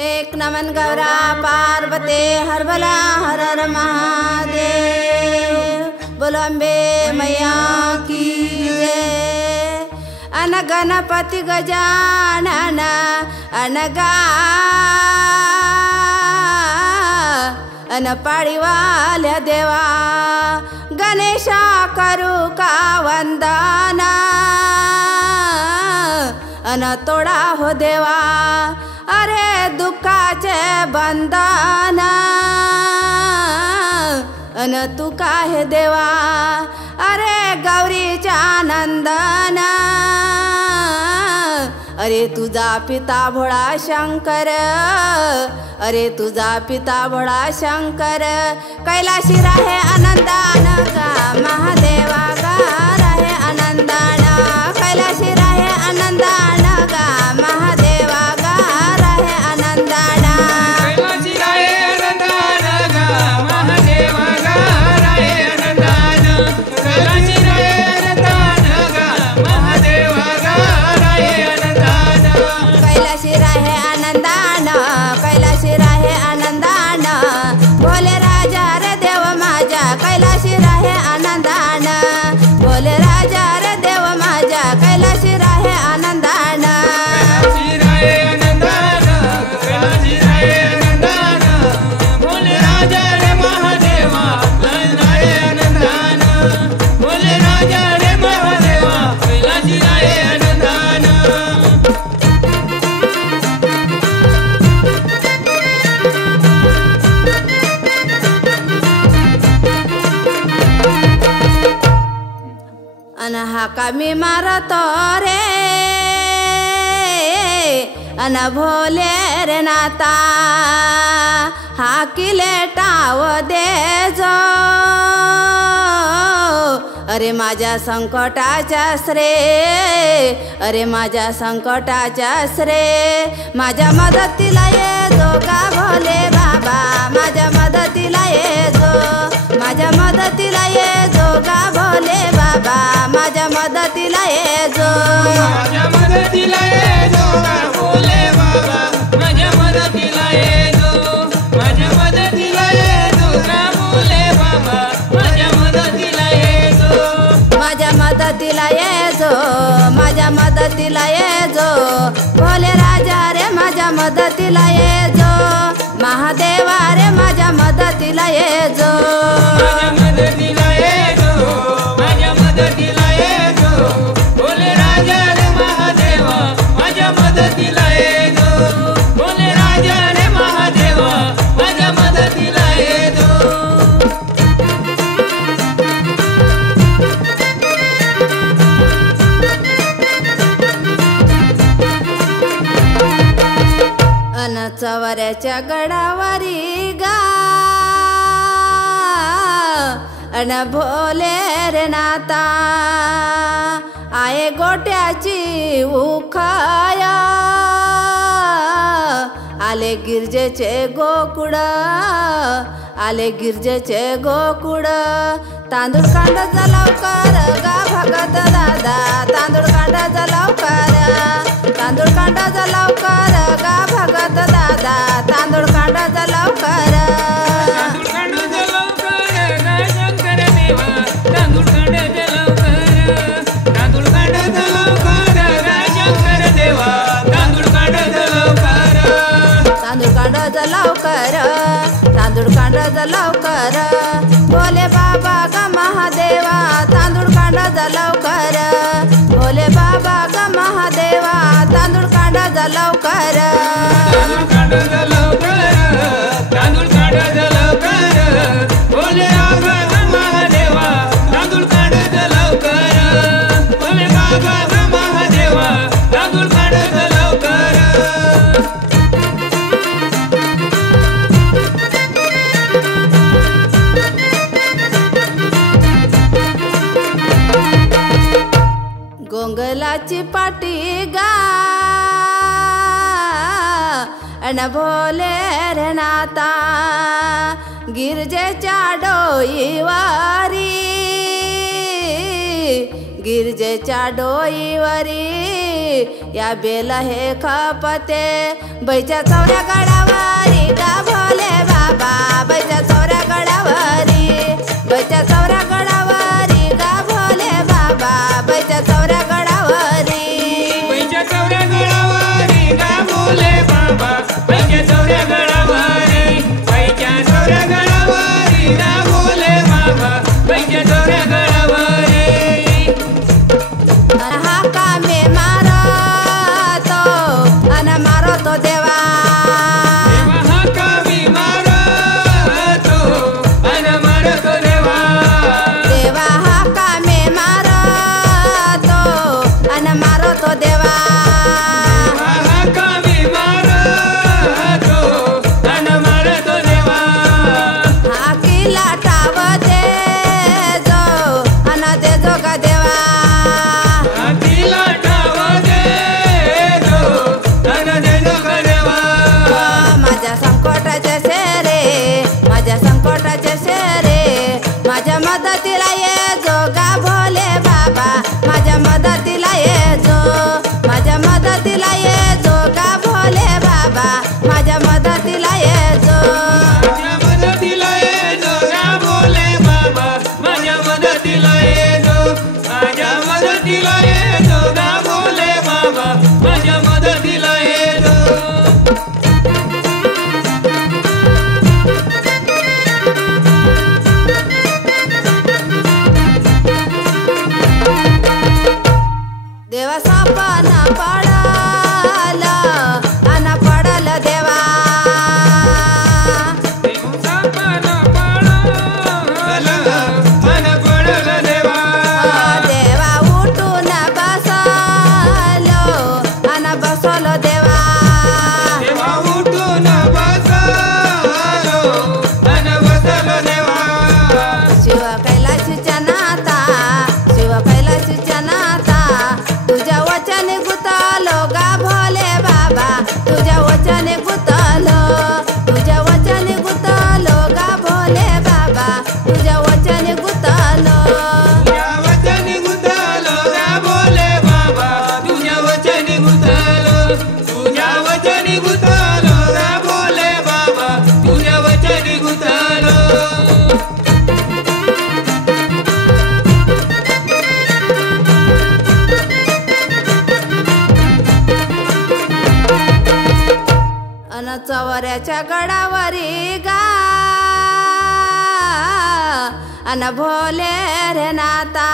एक नमन गौरा पार्वते हर भला हर हर महादेव। बोलो अम्बे मैया की जय। अन गणपति गजानन अनगा अन पाळीवाल्या देवा गणेशा करू का वंदना अन तोडा हो देवा अरे दुःखाचे बंधन अन तू काहे देवा अरे गौरीच्या नंदन अरे तुझा पिता भोळा शंकर अरे तुझा पिता भोळा शंकर कैलाशी राहे आनंदान गा महादेवा गा राहे आनंदान कैलाशी राहे आनंदान गा महादेवा गा राहे आनंदान कैलाशी राहे आनंदान गा महादेवा गा राहे आनंदान कैलाशी राहे आनंदान गा महादेवा गा राहे आनंदान कैलाशी राहे आनंदान कैलाशी राहे आनंदान भोले राजा रे देव माझ्या कैलाशी राहे आनंदान भोले राजा रे देव माझ्या कैलाशी राहे आनंदान कैलाशी राहे आनंदान कैलाशी राहे आनंदान भोले राजा रे महादेवा राहे आनंदान भोले राजा रे महादेवा कैलाशी राहे आनंदान अन हाका मी मारतो रे अन भोले रे नाता हाकिले टाव दे जो अरे माझ्या संकटाच्या श्रे अरे माझ्या संकटाच्या श्रे माझ्या मदतीला ये जो का भोले बाबा माझ्या मदतीला ये जो माझ्या मदतीला ये जो का भोले बाबा माझ्या मदतीला ये जो माझ्या मदतीला ये जो का भोले बाबा माझ्या मदतीला ये जो माझ्या मदतीला ये जो का भोले बाबा माझ्या मदतीला ये जो माझ्या मदतीला ये जो माझ्या मदतीला ये जो भोले राजा रे माझ्या मदतीला ये जो महादेवा रे माझ्या मदतीला ये जो माझ्या मदतीला ये जो माझ्या मदतीला ये जो भोले राजा रे महादेवा माझ्या मदतीला ये जो भोले राजा रे महादेवा माझ्या मदतीला ये जो अन चवऱ्याच्या गडावरी गा अन भोले रे नाता आये गोट्याची उखाया आले गिरजेचे गोकुळ आले गिरजेचे गोकुळ तांदूळ कांडाचा लवकर गा भगत दादा तांदूळ कांडाचा लवकर तांदूळ कांडाचा लवकर गा भगत दादा तांदूळ कांडाचा लवकर तांदूळ लवकर गा शंकर देवा तांदूळ कांडाचा लवकर तांदूळ कांडाचा लवकर गा शंकर देवा तांदूळ कांडाचा लवकर तांदूळ कांडाचा लवकर तांदूळ कांडाचा लवकर भोले बाबा गा महादेवा तांदूळ कांडाचा लवकर भोले बाबा गा महादेवा तांदूळ कांडाचा लवकर तांदूळ कांडाचा लवकर तांदूळ कांडाचा लवकर भोले बाबा गा महादेवा तांदूळ कांडाचा लवकर भोले बाबा गा महादेवा तांदूळ कांडाचा लवकर गोंगलाची पाटी गा अन भोले रे नाता गिरजेच्या डोईवारी गिरजेच्या डोईवरी या बेला हे खपते बैच्या चौऱ्या गडावरी गा भोले बाबा बैच्या चौऱ्या गडावरी बैच्या चौऱ्या गडावरी गा भोले बाबा बैच्या चौऱ्या गडावरी बैच्या चौऱ्या गडावरी गा भोले बाबा बैच्या चौऱ्या गडावरी बैच्या चौऱ्या गडावरी गा भोले बाबा बैच्या चौऱ्या गडावरी हा कामे मारतो अन मारतो देवा हा कामी मारतो अन मारतो देवा देवा हा कामे मारतो अन मारतो देवा हा कामी मारतो अन मारतो देवा हा किला टाव दे जो अन दे जो का देवा तिला टाव देतो अन देतो का देवा माझ्या संकटाचे शेरे माझ्या संकटाचे शेरे माझ्या मदतीला ये जो गा भोले बाबा माझ्या मदतीला ये जो माझ्या मदतीला ये जो गा भोले बाबा माझ्या मदतीला ये जो माझ्या मदतीला येतो गा भोले बाबा माझ्या मदतीला येतो माझ्या मदतीला येतो गा भोले बाबा माझ्या मदतीला येतो देवा सापन पडल अन पडल देवा सापन पडल अन पडल देवा देवा उठून बसलो अन बसलो देवा देवा उठून बसलो अन बसलो देवा शिव कैलाशीच्या नाता शिव कैलाशीच्या नाता तुझ्या वचने गुतलो गा भोले बाबा तुझ्या वचने गुतलो तुझ्या वचने गुतलो गा भोले बाबा तुझ्या वचने गुतलो तुझ्या वचनी गुंतलो गा भोले बाबा तुझ्या वचनी गुंतलो तुझ्या वचनी गुंतलो गा भोले बाबा तुझ्या वचनी गुंतलो अन चवऱ्याच्या गडावरी गा अन भोले रे नाता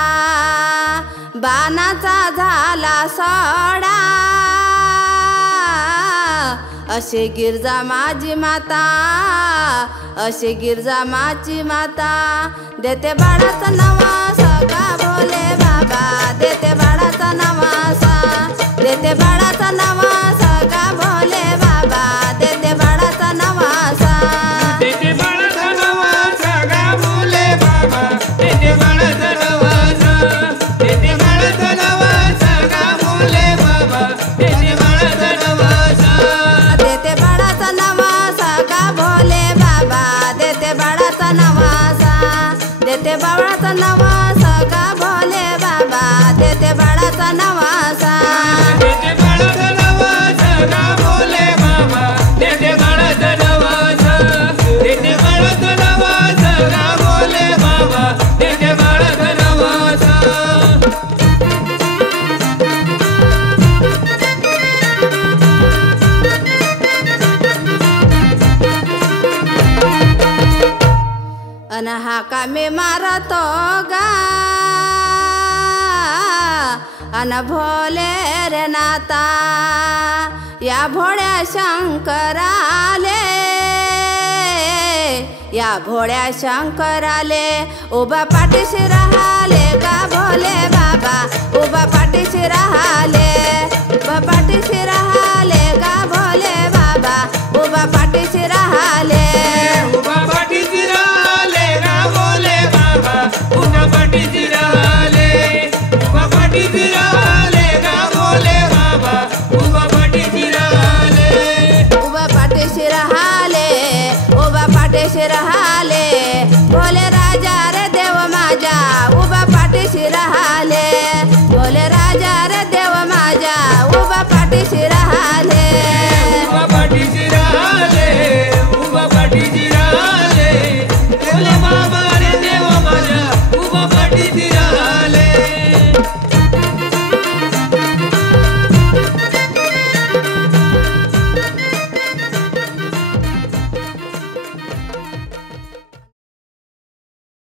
बाणाचा झाला सोडा अशी गिरजा माझी माता अशी गिरजा माझी माता देते बाळाचा नवासा गा भोले बाबा देते बाळाचा नवासा देते बाळाचा नवासा गा भोले बाबा देते बाळाचा नवासा तेथे बाळाचा नवासा गा भोले बाबा तेथे बाळाचा नवासा तेथे बाळाचा नवासा गा भोले बाबा तेथे बाळाचा नवासा देते बाळाचा नवासा गा भोले बाबा देते बाळाचा नवासा देते बाळाचा नवासा गा भोले बाबा देते बाळाचा नवासा तेथे बाळाचा नवासा गा भोले बाबा तेथे बाळाचा नवासा तेथे बाळाचा नवासा गा भोले बाबा तेथे बाळाचा नवासा अन हा कामे मारतो गा अन भोले रे नाता या भोळ्या शंकराले या भोळ्या शंकराले उभा पाठीशी राहाले गा भोले बाबा उभा पाठीशी राहाले उभा पाठीशी राहाले गा भोले बाबा उभा पाठीशी राहाले उभा पाठीशी राहिले गा भोले बाबा उभा पाठीशी राहिले उभा पाठीशी राहिले गा भोले बाबा उभा पाठीशी राहिले उभा पाठीशी राहाले उभा पाठीशी राहाले भोले राजा रे देव माझ्या उभा पाठीशी राहाले भोले राजा रे देव माझ्या उभा पाठीशी राहाले उभा श्री